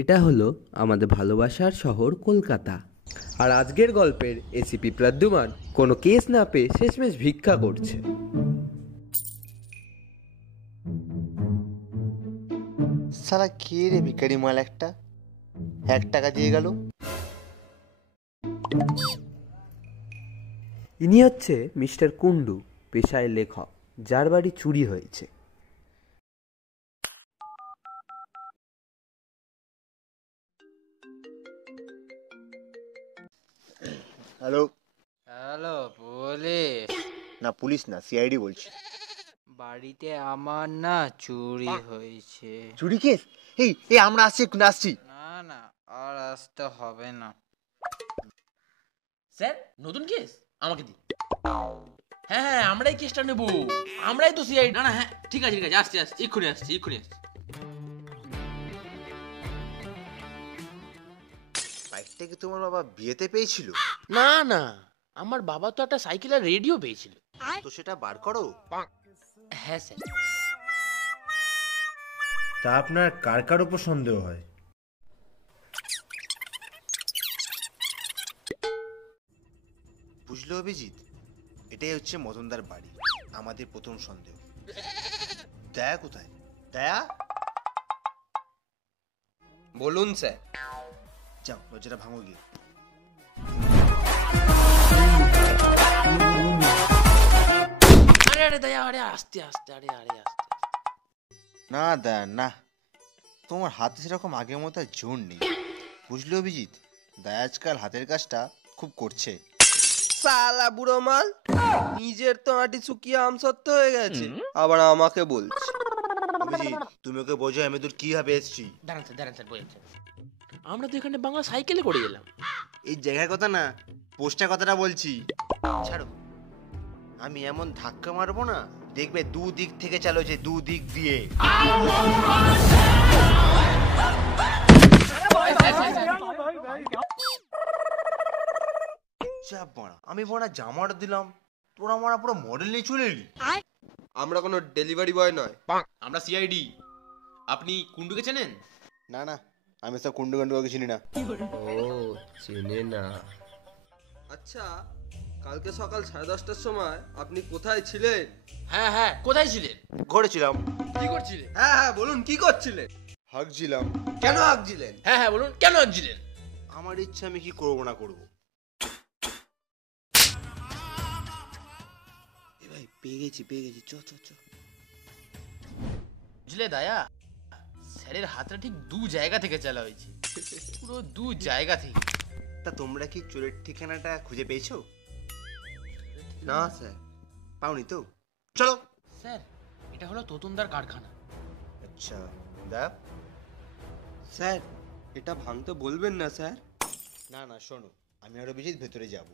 এটা হলো আমাদের ভালোবাসার শহর কলকাতা। আর আজকের গল্পের এসিপি প্রদ্যুমান কোনো কেস না পেয়ে শেষমেশ ভিক্ষা করছে। সালা কে রে ভিখারি মাল একটা, 1 টাকা দিয়ে গেল। ইনি হচ্ছে মিস্টার কুন্ডু, পেশায় লেখক, যার বাড়ি চুরি হয়েছে। হ্যালো। Hello police? না পুলিশ না, সিআইডি বলছি। বাড়িতে আমার না চুরি হয়েছে। চুরি কেস? এই এই আমরা আসছি, একটু আসছি। না না, আর আসতে হবে না। স্যার নতুন কেস আমাকে দিন। হ্যাঁ হ্যাঁ আমরাই কেসটা নেব, আমরাই তো সিআই। না না হ্যাঁ ঠিক আছে ঠিক আছে, আসছি আসছি, এক্ষুনি আসছি এক্ষুনি আসছি। বাইকটা কি তোমার বাবা বিয়েতে পেয়েছিল? না না, আমার বাবা তো একটা সাইকেল আর রেডিও পেয়েছিল। তো সেটা বার করো। হ্যাঁ স্যার। তা আপনার কার কার উপর সন্দেহ হয়? বুঝলো অভিজিৎ, এটাই হচ্ছে মদনদার বাড়ি। আমাদের প্রথম সন্দেহ। দয়া কোথায়? দয়া, বলুন স্যার। যাও দরজাটা ভাঙো গিয়ে। আরে আরে দয়া, আরে আস্তে আস্তে, আরে আরে আস্তে। না দয়া না, তোমার হাতে সেরকম আগের মতো আর জোর নেই। বুঝলো অভিজিৎ, দয়া আজকাল হাতের কাজটা খুব করছে। সালা বুড়ো মাল, নিজের তো আটি শুকিয়ে আমসত্ব হয়ে গেছে, আবার আমাকে বলছে। অভিজিৎ তুমি ওকে বোঝো আমি তোর কিভাবে এসছি। দাঁড়ান স্যার বলছেন। আমরা তো এখানে বাংলা সাইকেলে করে গেলাম। এই জায়গার কথা না, পোস্টার কথাটা বলছি। ছাড়ো, আমি এমন ধাক্কা মারবো না, দেখবে দুদিক থেকে চালাচ্ছে, দুদিক দিয়ে। আমি বড়া জামাটা দিলাম, তোরা মারা পুরো মডেল নিয়ে চলে এলি। আমরা কোনো ডেলিভারি বয় নয়, আমরা সিআইডি। আপনি কুন্ডুকে চেনেন? না না, আমি সব কুন্ডু গান্ডু কাউকে চিনি না। ও চেনে না। আচ্ছা, কালকে সকাল 10:30টার সময় আপনি কোথায় ছিলেন? হ্যাঁ হ্যাঁ, কোথায় ছিলেন? ঘরে ছিলাম। কি করছিলেন? হ্যাঁ হ্যাঁ বলুন, কি করছিলেন? হাঁকছিলাম। কেন হাঁকছিলেন? হ্যাঁ হ্যাঁ বলুন, কেন ছিলেন? আমার ইচ্ছা, আমি কি করবো না করবো। এ ভাই পেয়ে গেছি চ চ চ। বুঝলে দায়া, স্যারের হাতটা ঠিক 2 জায়গা থেকে চালা হয়েছে, পুরো 2 জায়গা থেকে। তা তোমরা কি চোরের ঠিকানাটা খুঁজে পেয়েছো? না স্যার। পাওনি তো? চলো। স্যার এটা হলো তোতনদার কারখানা। আচ্ছা দেখ। স্যার, এটা ভাঙতে বলবেন না স্যার। না না শোনো, আমি আর অভিজিৎ ভেতরে যাব,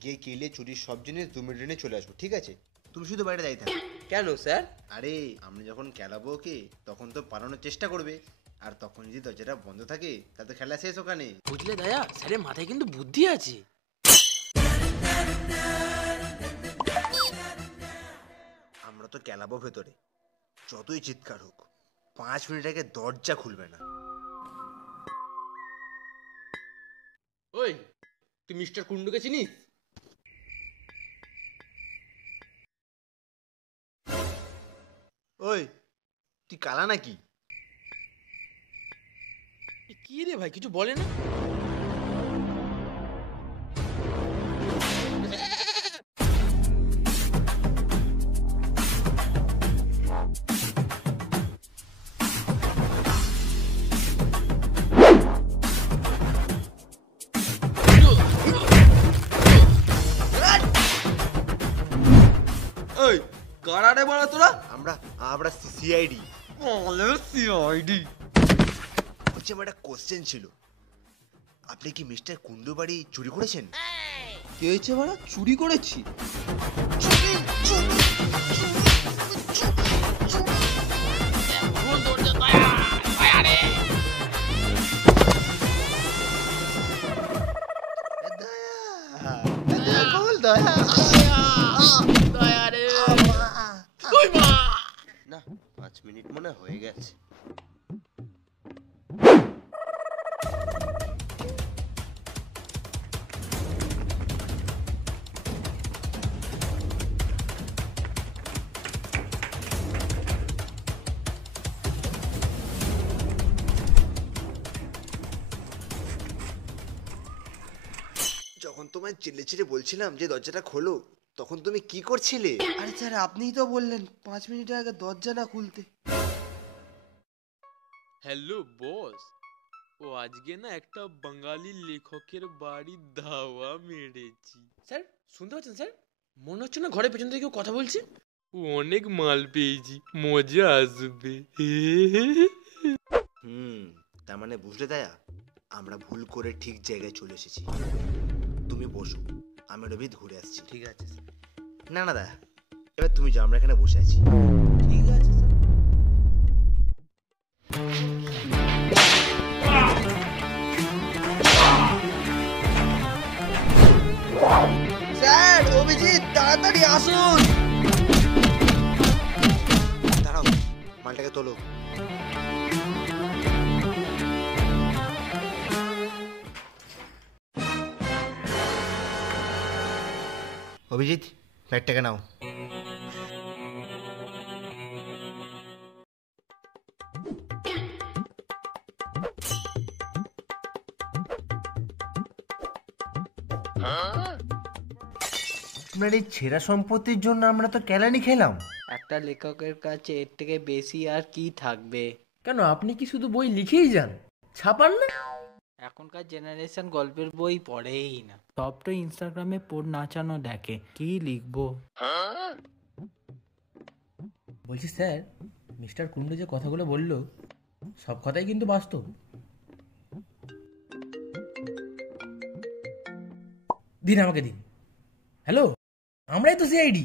গিয়ে কেলে চুরির সব জিনিস 2 মিনিট নিয়ে চলে আসবো, ঠিক আছে? তুমি শুধু বাইরে দাঁড়িয়ে থাকো। কেন স্যার? আরে আমরা যখন খেলাবো ওকে, তখন তো পালানোর চেষ্টা করবে, আর তখন যদি দরজাটা বন্ধ থাকে তাহলে তো খেলা শেষ ওখানে। বুঝলে দায়া, স্যারের মাথায় কিন্তু বুদ্ধি আছে। আমরা তো খেলাবো ভেতরে, যতই চিৎকার হোক 5 মিনিট আগে দরজা খুলবে না। ওই তুই মিস্টার কুন্ডুকে চিনিস? ওই তুই কালা নাকি? কি রে ভাই, কিছু বলে না? ওই কারারে বলা তোরা? আমরা আমরা সিআইডি। সিআইডি। হচ্ছে আমার একটা কোশ্চেন ছিল, আপনি কি মিস্টার কুন্ডু বাড়ি চুরি করেছেন? কি হয়েছে বড়া? চুরি করেছি? না 5 মিনিট মনে হয়ে গেছে। তোমায় চিল্লে চিল্লে বলছিলাম যে দরজাটা খোলো, তখন তুমি কি করছিলে? আরে স্যার আপনিই তো বললেন 5 মিনিট আগে দরজা না খুলতে। হ্যালো বস, ও আজকে না একটা বাঙালি লেখকের বাড়ি ধাওয়া মেরেছি। স্যার শুনতে পাচ্ছেন স্যার? মনে হচ্ছে না ঘরের পেছন থেকে কেউ কথা বলছে। অনেক মাল পেয়েছি, মজা আসবে। তার মানে বুঝলে দয়া, আমরা ভুল করে ঠিক জায়গায় চলে এসেছি। তুমি বসো, আমি রবিদ ঘুরে আসছি। ঠিক আছে স্যার। না না দয়া, এবার তুমি যাও, আমরা এখানে বসে আছি। ঠিক আছে স্যার। স্যার অভিজিৎ তাড়াতাড়ি আসুন। দাঁড়াও, মালটাকে তোলো। অভিজিৎ, ব্যাগটাকে নাও। আপনার এই ছেঁড়া সম্পত্তির জন্য আমরা তো কেলানি খেলাম। একটা লেখকের কাছে এর থেকে বেশি আর কি থাকবে? কেন আপনি কি শুধু বই লিখেই যান, ছাপান না? এখনকার জেনারেশন গল্পের বই পড়েই না, সব তো ইনস্টাগ্রামে পোর নাচানো দেখে। কি লিখবো? বলছি স্যার, মিস্টার কুন্ডু যে কথাগুলো বললো সব কথাই কিন্তু বাস্তব। দিন আমাকে দিন। হ্যালো, আমরাই তো সিআইডি।